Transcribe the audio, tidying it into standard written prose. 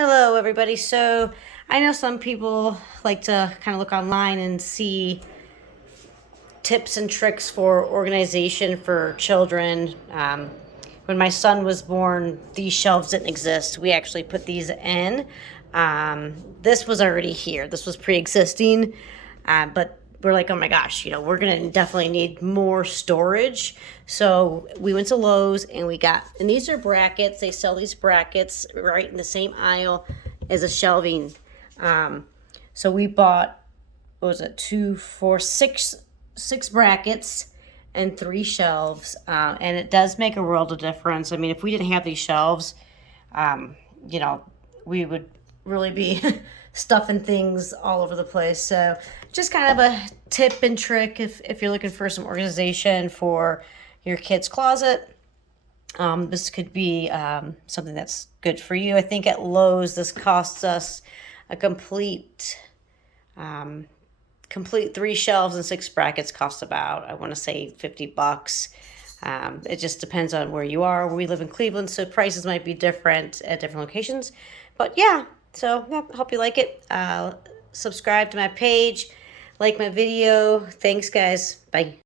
Hello, everybody. So I know some people like to kind of look online and see tips and tricks for organization for children. When my son was born, these shelves didn't exist. We actually put these in. This was already here. This was pre-existing, but we're like, oh my gosh, we're gonna definitely need more storage. So we went to Lowe's and and these are brackets. They sell these brackets right in the same aisle as a shelving. So we bought, what was it, two, four, six brackets and three shelves, and it does make a world of difference. I mean, if we didn't have these shelves, um, you know, we would really be stuffing things all over the place. So just kind of a tip and trick if you're looking for some organization for your kid's closet. This could be something that's good for you. I think at Lowe's, this costs us a complete three shelves and six brackets cost about, I want to say, $50. It just depends on where you are. We live in Cleveland, so prices might be different at different locations. But yeah, so yeah, hope you like it. Subscribe to my page, like my video. Thanks, guys. Bye.